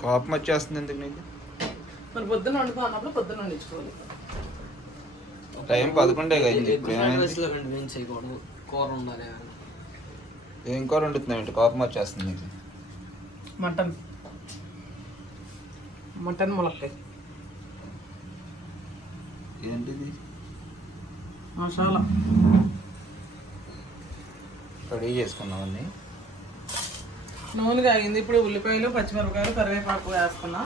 కోపం వచ్చేస్తుంది ఎందుకు నీకు మరి పొద్దున్న వండుకో అన్నప్పుడు పొద్దున్న వండించుకోవాలి టైం పదకొండే అయింది ఇప్పుడు కూర ఉండాలి అని. ఏం కూర వండుతున్నావు ఏంటి కోపం వచ్చేస్తుంది నీకు మటన్ మటన్ ములక్కాయ ఏంటిది మసాలా రెడీ చేసుకున్నామని నూనె కాగింది. ఇప్పుడు ఉల్లిపాయలు పచ్చిమిరపకాయలు కరివేపాకు వేస్తున్నా.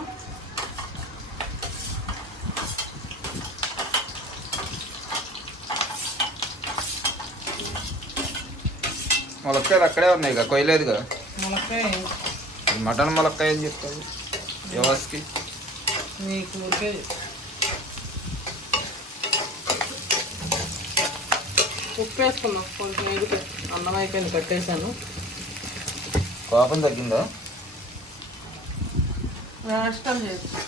ములక్కాయలు అక్కడే ఉన్నాయి కదా కొయ్యలేదుగా? ములక్కాయ మటన్ ములక్కాయ అని చెప్తావు వ్యవస్థకి మీకు ఊరికే ఉప్పు వేసుకున్నాం కొంచెం ఎగితే అన్నం అయిపోయింది కట్టేశాను కోపం తగ్గిందా? ఇష్టం చేయొచ్చు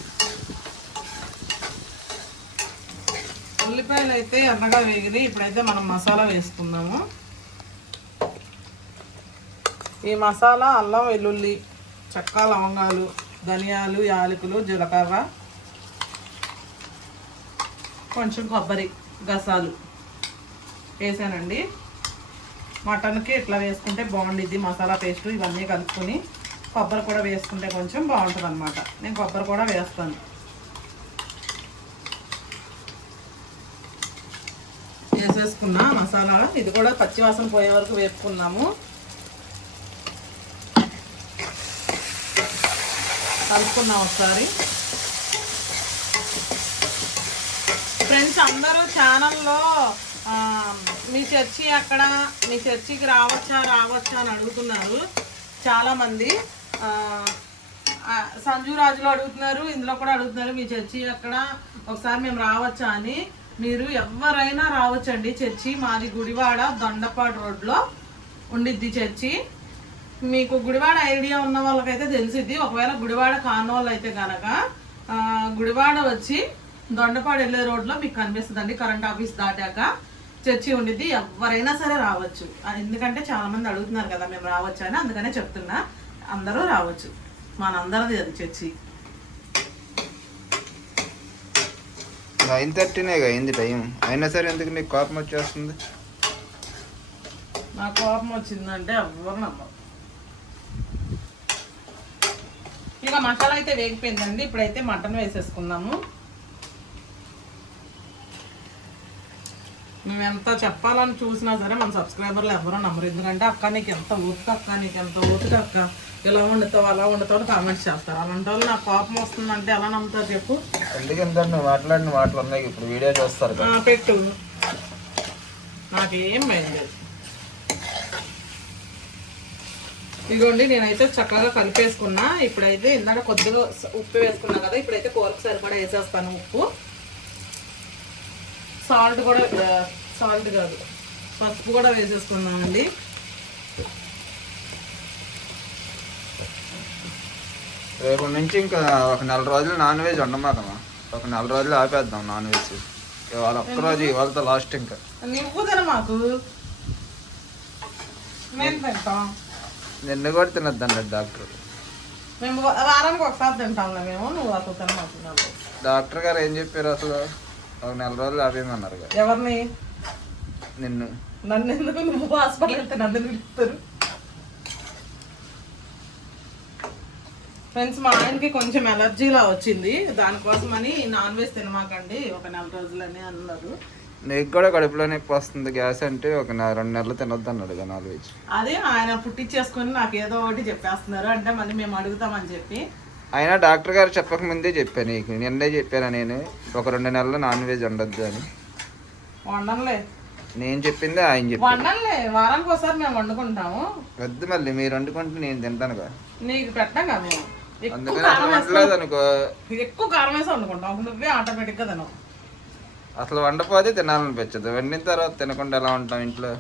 ఉల్లిపాయలు అయితే ఎర్రగా వేగినాయి. ఇప్పుడైతే మనం మసాలా వేసుకుందాము. ఈ మసాలా అల్లం వెల్లుల్లి చెక్క లవంగాలు ధనియాలు యాలకులు జీలకర్ర కొంచెం కొబ్బరి గసాలు. వేసానండి. మటన్కి ఇట్లా వేసుకుంటే బాగుండిద్ది మసాలా పేస్ట్ ఇవన్నీ కలుపుకొని కొబ్బరి కూడా వేసుకుంటే కొంచెం బాగుంటుంది అనమాట నేను కొబ్బరి కూడా వేస్తాను. వేసేసుకున్నా మసాలా. ఇది కూడా పచ్చివాసన పోయే వరకు వేపుకున్నాము కలుపుకున్నాం ఒకసారి. ఫ్రెండ్స్ అందరూ ఛానల్లో చర్చి అక్కడ మీ చర్చికి రావచ్చా రావచ్చా అని అడుగుతున్నారు చాలామంది. సంజురాజులో సంజు అడుగుతున్నారు ఇందులో కూడా అడుగుతున్నారు మీ చర్చి అక్కడ ఒకసారి మేము రావచ్చా అని. మీరు ఎవరైనా రావచ్చండి చర్చి మాది గుడివాడ దొండపాడు రోడ్లో ఉండిద్ది చర్చి. మీకు గుడివాడ ఐడియా ఉన్న వాళ్ళకైతే తెలిసిద్ది. ఒకవేళ గుడివాడ కాని వాళ్ళు అయితే కనుక గుడివాడ వచ్చి దొండపాడు వెళ్ళే రోడ్లో మీకు కనిపిస్తుందండి కరెంట్ ఆఫీస్ దాటాక. చర్చి ఉండిద్ది ఎవరైనా సరే రావచ్చు. ఎందుకంటే చాలా మంది అడుగుతున్నారు కదా మేము రావచ్చు అని. అందుకనే చెప్తున్నా. అందరూ రావచ్చు. మనందరిది అది చర్చి. నైన్ థర్టీనే అయింది టైం. అయినా సరే ఎందుకు నీకు కోపం వచ్చేస్తుంది? నా కోపం వచ్చిందంటే ఎవ్వరు నమ్మరు. ఇక మసాలా అయితే వేగిపోయిందండి. ఇప్పుడైతే మటన్ వేసేసుకుందాము. మేము ఎంత చెప్పాలని చూసినా సరే మన సబ్స్క్రైబర్లు ఎవరో నమ్మరు. ఎందుకంటే అక్క నీకు ఎంత ఓపిక అక్క నీకు ఎంత ఓపిక అక్క ఇలా వండుతావు అలా వండుతావు అని కామెంట్స్ చేస్తారు. అలాంటి వాళ్ళు నాకు కోపం వస్తుందంటే ఎలా నమ్ముతారు చెప్పు? ఎందుకంటే నువ్వు మాట్లాడిన మాటలు ఉన్నాయి. ఇప్పుడు వీడియో చూస్తారు పెట్టు. నాకేం భయం లేదు. ఇదిగోండి నేనైతే చక్కగా కలిపేసుకున్నా. ఇప్పుడైతే ఇందాక కొద్దిగా ఉప్పు వేసుకున్నా కదా ఇప్పుడైతే కూరకు సరిపడా వేసేస్తాను ఉప్పు. సాల్ట్ కూడా సాల్ట్ కాదు. పసుపు కూడా వేసేసుకున్నామండి రేపు నుంచి ఇంకా ఒక నెల రోజులు నాన్ వెజ్ ఉండమాకమా ఒక నెల రోజులు ఆపేద్దాం నాన్ వెజ్. ఇవాళ ఒక్కరోజు ఇవాళతో లాస్ట్ ఇంకా. నువ్వు మాకు. తింటాం. నిన్ను కూడా తినద్దు అన్నాడు డాక్టర్. మేము వారానికి ఒకసారి తింటాంలే మేము. నువ్వు అసలు తిన మాకు తినాలి. డాక్టర్ గారు ఏం చెప్పారు అసలు? ఒక నెల రోజులు ఆపేయమన్నారు కదా. ఎవరిని? నిన్ను. నన్ను ఎందుకు నువ్వు హాస్పిటల్ వెళ్తే నన్ను పిలుస్తారు ఫ్రెండ్స్ మా ఆయనకి కొంచెం ఎలర్జీలా వచ్చింది. దానికోసమని నాన్ వెజ్ తినమాకండి ఒక నెల రోజులని అన్నారు. నీకు కూడా కడుపులో నొప్పి వస్తుంది గ్యాస్ అంటే ఒక రెండు నెలలు తినొద్దు అన్నాడు నాన్ వెజ్ అదే ఆయన పుట్టించేసుకొని నాకు ఏదో ఒకటి చెప్పేస్తున్నారు. అంటే మళ్ళీ మేము అడుగుతామని చెప్పి. అయినా డాక్టర్ గారు చెప్పక ముందే చెప్పాను నీకు. నిన్నే చెప్పాను నేను? ఒక రెండు నెలలు నాన్ వెజ్ ఉండొద్దు అని. వండనులే. నేను చెప్పిందే ఆయన చెప్పాను వండనులే. వారానికి ఒకసారి మేము వండుకుంటాము. వద్దు మళ్ళీ మీరు వండుకుంటే నేను తింటాను కదా. నీకు పెట్టాం కదా మేము. ఎక్కువ అందుకని కారం అసలు వండలేదు అనుకో. ఎక్కువ కారం వేసి వండుకుంటాం. నువ్వే ఆటోమేటిక్గా తినవు. అసలు వండపోతే తినాలనిపించదు. వండిన తర్వాత తినకుండా ఎలా ఉంటాం ఇంట్లో?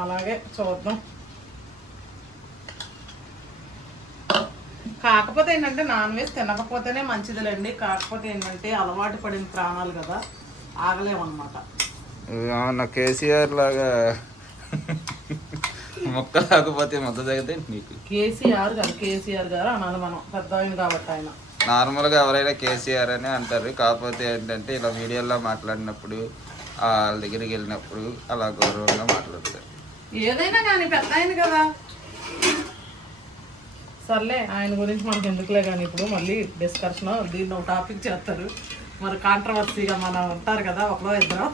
అలాగే చూద్దాం. కాకపోతే ఏంటంటే నాన్ వెజ్ తినకపోతేనే మంచిదిలేండి. కాకపోతే ఏంటంటే అలవాటు పడిన ప్రాణాలు కదా ఆగలేమన్నమాట. ఏమన్నా కేసీఆర్ లాగా మొక్క లేకపోతే ముద్ద తగ్గితే నీకు? కేసీఆర్ గారు కేసీఆర్ గారు అనాలి మనం. పెద్ద ఆయన కాబట్టి ఆయన. నార్మల్గా ఎవరైనా కేసీఆర్ అని అంటారు. కాకపోతే ఏంటంటే ఇలా వీడియోలో మాట్లాడినప్పుడు వాళ్ళ దగ్గరికి వెళ్ళినప్పుడు అలా గౌరవంగా మాట్లాడతారు. ఏదైనా కానీ పెద్ద ఆయన కదా. సర్లే ఆయన గురించి మనకి ఎందుకులే కానీ ఇప్పుడు మళ్ళీ డిస్కషన్ దీన్ని ఒక టాపిక్ చేస్తారు. మరి కాంట్రవర్సీగా మనం ఉంటారు కదా ఒకలో ఇద్దరు.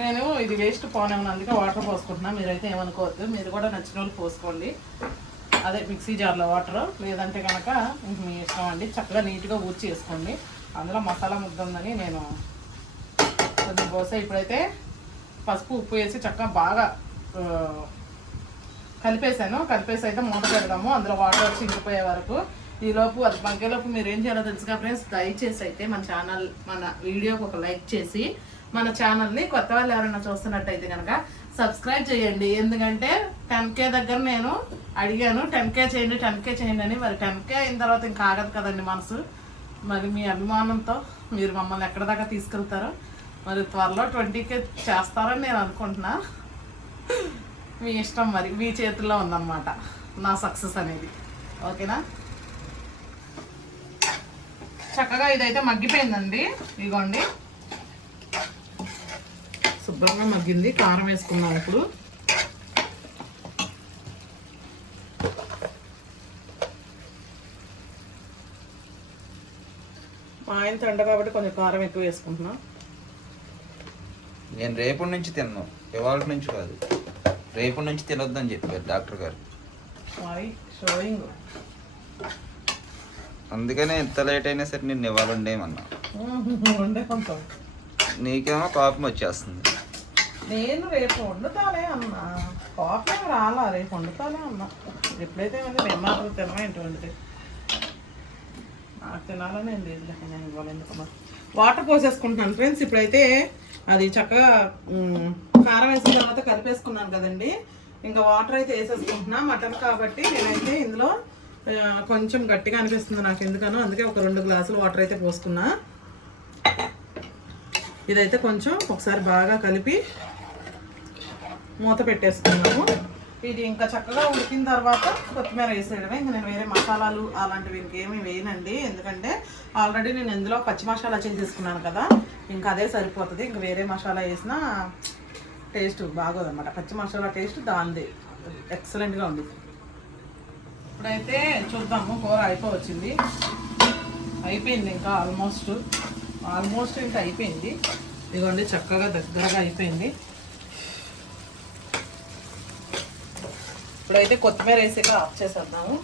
నేను ఇది వేస్ట్ పోనేమన్నందుకే వాటర్ పోసుకుంటున్నా. మీరైతే ఏమనుకోవద్దు. మీరు కూడా నచ్చిన వాళ్ళు పోసుకోండి. అదే మిక్సీ జార్లో వాటర్ లేదంటే కనుక మీ ఇష్టం అండి. చక్కగా నీట్గా ఊడ్చి వేసుకోండి అందులో మసాలా ముద్ద ఉందని నేను కొద్దిగా పోసే ఇప్పుడైతే పసుపు ఉప్పు వేసి చక్కగా బాగా కలిపేసాను కలిపేసి అయితే మూత పెడదాము. అందులో వాటర్ వచ్చి ఇంకిపోయే వరకు. ఈలోపు అది మగ్గేలోపు మీరు ఏం చేయాలో తెలుసుగా ఫ్రెండ్స్ దయచేసి అయితే మన ఛానల్ మన వీడియోకి ఒక లైక్ చేసి మన ఛానల్ని కొత్త వాళ్ళు ఎవరైనా చూస్తున్నట్టయితే కనుక సబ్స్క్రైబ్ చేయండి. ఎందుకంటే టెన్ కే దగ్గర నేను అడిగాను టెన్ కే చేయండి టెన్ కే చేయండి అని. మరి టెన్ కే అయిన తర్వాత ఇంకా ఆగదు కదండి మనసు. మరి మీ అభిమానంతో మీరు మమ్మల్ని ఎక్కడ దాకా తీసుకెళ్తారో? మరి త్వరలో ట్వంటీకే చేస్తారని నేను అనుకుంటున్నా. మీ ఇష్టం మరి మీ చేతుల్లో ఉందన్నమాట నా సక్సెస్ అనేది. ఓకేనా? చక్కగా ఇదైతే మగ్గిపోయిందండి. ఇదిగోండి. శుభ్రంగా మగ్గింది కారం వేసుకున్నాం ఇప్పుడు. మా ఆయన తండ కాబట్టి కొంచెం కారం ఎక్కువ వేసుకుంటున్నాం. నేను రేపటి నుంచి తిన్నాను ఇవాళ నుంచి కాదు. రేపటి నుంచి తినొద్దని చెప్పారు డాక్టర్ గారు. మరి అందుకనే ఎంత లేట్ అయినా సరే నేను ఇవాళ ఉండేమన్నా నీకేమో కోపం వచ్చేస్తుంది. నేను రేపు వండుతాలే అన్నా. ఏం రాలా. రేపు వండుతాలే అన్నా. ఎప్పుడైతే నేను మాత్రం తినమేంటి నాకు తినాలని ఏం లేదు నేను ఇవ్వాలి ఎందుకమ్మా వాటర్ పోసేసుకుంటున్నాను ఫ్రెండ్స్. ఇప్పుడైతే అది చక్కగా కారం వేసిన తర్వాత కలిపేసుకున్నాను కదండి. ఇంకా వాటర్ అయితే వేసేసుకుంటున్నా మటన్ కాబట్టి నేనైతే ఇందులో కొంచెం గట్టిగా అనిపిస్తుంది నాకు ఎందుకనో అందుకే ఒక రెండు గ్లాసులు వాటర్ అయితే పోసుకున్నా. ఇదైతే కొంచెం ఒకసారి బాగా కలిపి మూత పెట్టేసుకున్నాము. ఇది ఇంకా చక్కగా ఉడికిన తర్వాత కొత్తిమీర వేసేయడమే. ఇంకా నేను వేరే మసాలాలు అలాంటివి ఇంకేమీ వేయనండి. ఎందుకంటే ఆల్రెడీ నేను ఇందులో పచ్చి మసాలా చేసేసుకున్నాను కదా. ఇంకా అదే సరిపోతుంది. ఇంకా వేరే మసాలా వేసినా టేస్ట్ బాగోదన్నమాట. పచ్చి మసాలా టేస్ట్ దాంది ఎక్సలెంట్గా ఉంది. ఇప్పుడైతే చూద్దాము. కూర అయిపోవచ్చింది. అయిపోయింది ఇంకా ఆల్మోస్ట్. ఆల్మోస్ట్ ఇంకా అయిపోయింది. ఇదిగోండి చక్కగా దగ్గరగా అయిపోయింది. ఇప్పుడైతే కొత్తిమీర వేసాక ఆఫ్ చేసేద్దాము.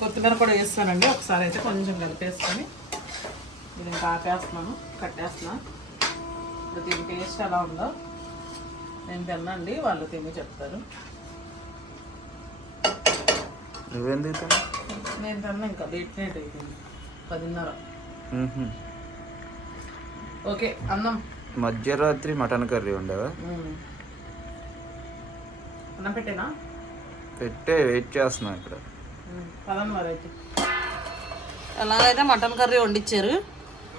కొత్తిమీర కూడా వేస్తానండి. ఒకసారి అయితే కొంచెం కలిపేసుకొని ఇది ఇంకా ఆపేస్తున్నాను కట్టేస్తున్నాను. ఇప్పుడు దీని టేస్ట్ ఎలా ఉందో నేను తినండి వాళ్ళు తిని చెప్తారు? నేను తిన్నా ఇంకా లేట్ నైట్ అయిపోయింది పదిన్నర. ఓకే అన్నం. మధ్యరాత్రి మటన్ కర్రీ ఉండవా. అన్నం పెట్టేనా? పెట్టే వెయిట్ చేస్తున్నా ఇక్కడ. మరి అయితే. ఎలాగైతే మటన్ కర్రీ వండిచ్చారు.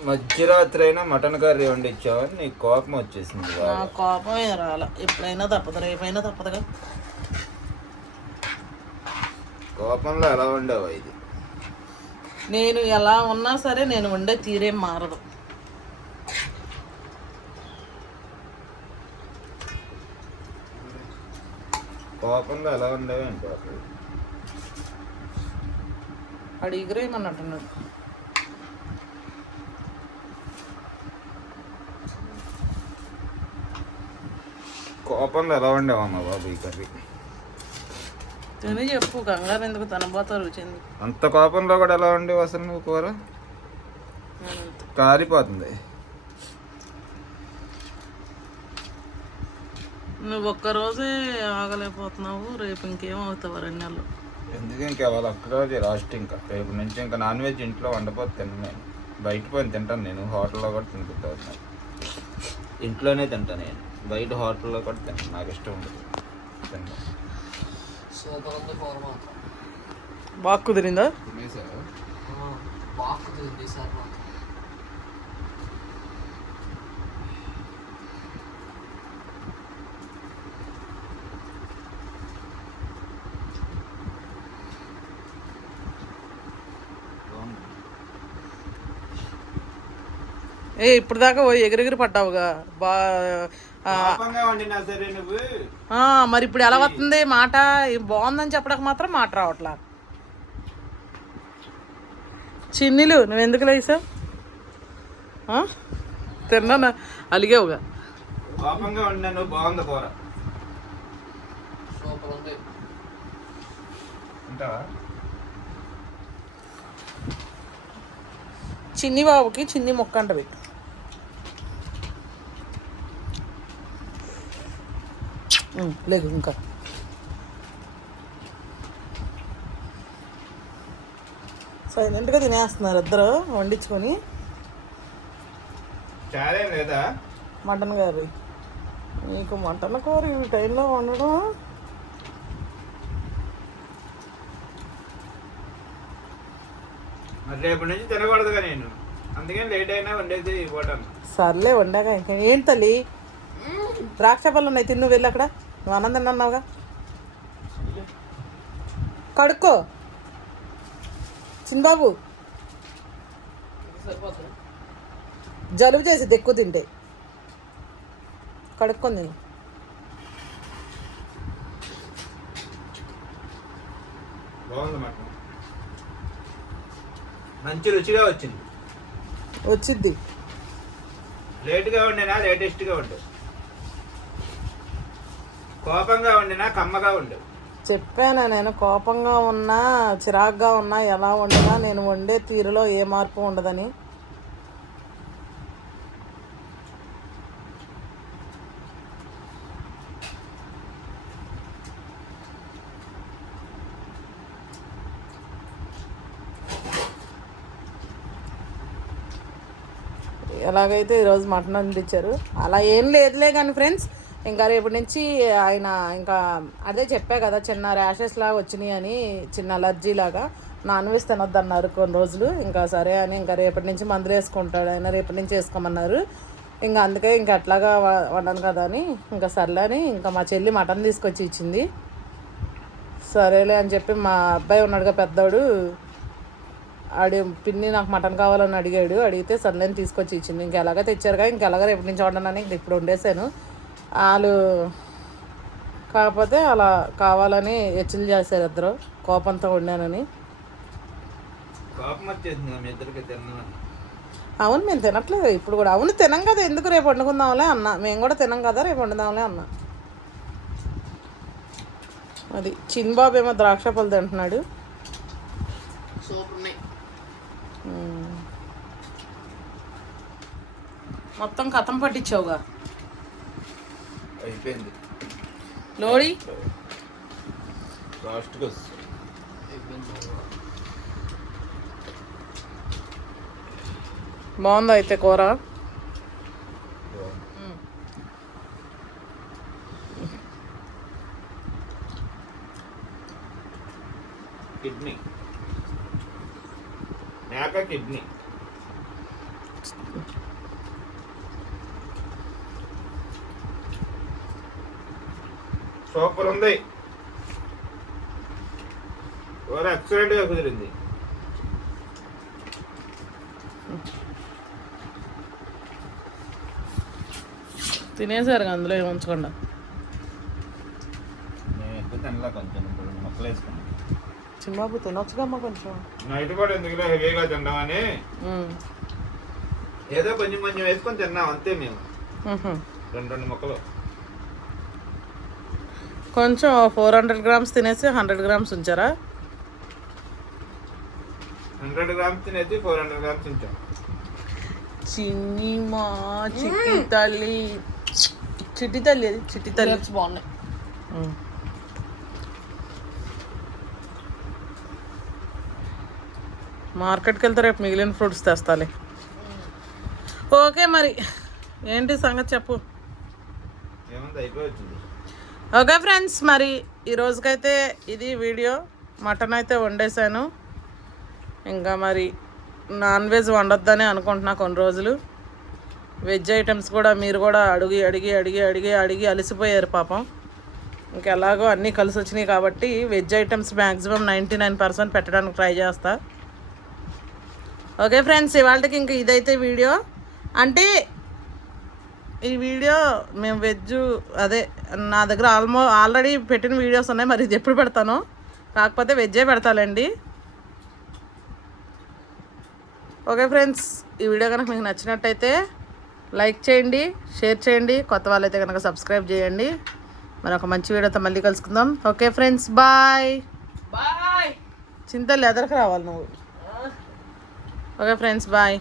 మధ్యరాత్రి అయినా మటన్ కర్రీ వండిచ్చావని నీకు కోపం వచ్చేసింది నా కోపం రాల. ఎప్పుడైనా తప్పదు రేపైనా తప్పదుగా. కోపంలో ఎలా ఉండవు ఇది? నేను ఎలా ఉన్నా సరే నేను వండే తీరేం మారదు. కోపంలో ఎలా ఉండవు అంటే అసలు అడిగిరేమన్నట్టున్నాడు. కోపంలో ఎలా ఉండేవమ్మా బాబు ఈ కర్రీ? తిని చెప్పు కంగారు ఎందుకు తనబోతా రుచి ఎందుకు అంత కోపంలో కూడా ఎలా ఉండేవి అసలు నువ్వు కూర. కారిపోతుంది. నువ్వు ఒక్కరోజే ఆగలేకపోతున్నావు రేపు ఇంకేమవుతావు రెండు నెలలు. ఎందుకు ఇంకా వాళ్ళ ఒక్కరోజు లాస్ట్ ఇంకా? రేపు నుంచి ఇంకా నాన్ వెజ్ ఇంట్లో వండపోతే తినను నేను. బయట పోయి తింటాను నేను హోటల్లో కూడా తింటుంటాను ఇంట్లోనే తింటాను నేను. బయట హోటల్లో కూడా తిన్నాను నాకు ఇష్టం ఉండదు. తిన్నాను బాగా కుదిరిందా బాగా కుదిరింది ఈసారి మాత్రం ఏ ఇప్పుడు దాకా ఓ ఎగిరెగిరి పడ్డావుగా. బా ఆ, పాపంగా వండినా సరే నువ్వు. ఆ, మరి ఇప్పుడు ఎలా వస్తుంది? మాట ఏం బాగుందని చెప్పడానికి మాత్రం మాట రావట్లా. చిన్నిలు నువ్వు ఎందుకు లేసావు? తిన్నానా? అలిగావుగా. పాపంగా వండినాను బాగుంది కూర? సూపర్ ఉంది. ఉంటావా చిన్ని బాబుకి చిన్ని మొక్క అంట పెట్టు. లేదు ఇంకా. సైలెంట్గా తినేస్తున్నారు ఇద్దరు వండించుకొని. లేదా? Mutton curry. నీకు మటన్ కూర ఈ టైంలో వండడం? రేపటి నుంచి తినకూడదుగా నేను. అందుకని లేట్ అయినా వండేసి పోటాను సర్లే వండాక ఇంకా ఏంటి తల్లి? ద్రాక్ష పళ్ళు ఉన్నాయి తిన్ను వెళ్ళి అక్కడ. నువ్వు అన్నం తిన్నావుగా కడుక్కో. చిన్నబాబు. జలుబు చేసి ఎక్కువ తింటే. కడుక్కొని తిను బాగుంది మటన్ మంచి రుచిగా వచ్చింది. వచ్చిద్ది. లేట్గా వండినా లేటెస్ట్గా ఉండు కోపంగా ఉండినా కమ్మగా ఉండు చెప్పాను నేను కోపంగా ఉన్నా చిరాగ్గా ఉన్నా ఎలా వండినా నేను వండే తీరులో ఏ మార్పు ఉండదని. ఎలాగైతే ఈరోజు మటన్ అందించారు అలా ఏం లేదులే కానీ ఫ్రెండ్స్ ఇంకా రేపటి నుంచి ఆయన ఇంకా అదే చెప్పా కదా చిన్న ర్యాషెస్ లాగా వచ్చినాయి అని చిన్న అలర్జీ లాగా. నాన్ వెజ్ అన్నారు కొన్ని రోజులు. ఇంకా సరే అని ఇంకా రేపటి నుంచి మందులు వేసుకుంటాడు. ఆయన రేపటి నుంచి వేసుకోమన్నారు. ఇంకా అందుకే ఇంకా అట్లాగా వ- వండను కదా అని. ఇంకా సర్లే అని ఇంకా మా చెల్లి మటన్ తీసుకొచ్చి ఇచ్చింది. సరేలే అని చెప్పి మా అబ్బాయి ఉన్నాడుగా పెద్దోడు. ఆడి పిన్ని నాకు మటన్ కావాలని అడిగాడు. అడిగితే సర్లేని తీసుకొచ్చి ఇచ్చింది. ఇంక ఎలాగ తెచ్చారుగా? ఇంక ఎలాగ రేపటి నుంచి వండనని ఇంక ఇప్పుడు వండేసాను వాళ్ళు కాకపోతే అలా కావాలని హెచ్చులు చేశారు ఇద్దరు. కోపంతో తిన్నాను. అవును మేము తినట్లేదు. ఇప్పుడు కూడా అవును తినం కదా. ఎందుకు రేపు వండుకుందాంలే అన్న. మేము కూడా తినం కదా రేపు వండుదాంలే అన్న. అది చిన్బాబు ఏమో ద్రాక్ష పళ్ళు తింటున్నాడు. మొత్తం కథం పట్టించావుగా? అయిపోయింది. లోడి లాస్ట్కి వస్తుంది. బాగుంది అయితే కూర? సూపర్ ఉంది. ఎక్సలెంట్గా కుదిరింది. తినేసారు అందులో ఉంచకుండా. నేను ఎక్కువ తినలే కొంచెం ఇప్పుడు మొక్కలు వేసుకున్నాను చిన్నబాబు తినొచ్చుగా అమ్మ కొంచెం. నైట్ కూడా ఎందుకులే హెవీగా తిందామని మ్మ్. ఏదో కొంచెం కొంచెం వేసుకొని తిన్నాం అంతే మేము. రెండు రెండు మొక్కలు. కొంచెం ఫోర్ హండ్రెడ్ గ్రామ్స్ తినేసి హండ్రెడ్ గ్రామ్స్ ఉంచారా? హండ్రెడ్ గ్రామ్స్ తినేసి ఫోర్ హండ్రెడ్ గ్రామ్స్ ఉంచాం. చిన్ని మా చిట్టి తల్లి. చిట్టి తల్లి అది చిట్టి తల్లి. బాగున్నాయి. మార్కెట్కి వెళ్తే రేపు మిగిలిన ఫ్రూట్స్ తెస్తాలే. ఓకే మరి. ఏంటి సంగతి చెప్పు. ఏముంది అయిపోతుంది ఓకే ఫ్రెండ్స్ మరి ఈ రోజుకైతే ఇది వీడియో. మటన్ అయితే వండేసాను ఇంకా మరి నాన్ వెజ్ వండొద్దని అనుకుంటున్నా కొన్ని రోజులు. వెజ్ ఐటమ్స్ కూడా మీరు కూడా అడిగి అడిగి అడిగి అడిగి అడిగి అలసిపోయారు పాపం. ఇంకెలాగో అన్నీ కలిసి వచ్చినాయి కాబట్టి veg items maximum ninety nine percent పెట్టడానికి ట్రై చేస్తా. ఓకే ఫ్రెండ్స్ ఇవాళకి ఇంక ఇదైతే వీడియో. అంటే ఈ వీడియో మేము వెజ్ అదే నా దగ్గర ఆల్మో ఆల్రెడీ పెట్టిన వీడియోస్ ఉన్నాయి మరి ఇది ఎప్పుడు పెడతాను? కాకపోతే వెజ్జే పెడతానండి ఓకే ఫ్రెండ్స్ ఈ వీడియో కనుక మీకు నచ్చినట్టయితే లైక్ చేయండి షేర్ చేయండి కొత్త వాళ్ళైతే కనుక సబ్స్క్రైబ్ చేయండి. మరి ఒక మంచి వీడియోతో మళ్ళీ కలుసుకుందాం. Okay friends bye. బాయ్. చింతలు ఎదరకు రావాలి నువ్వు? Okay friends bye.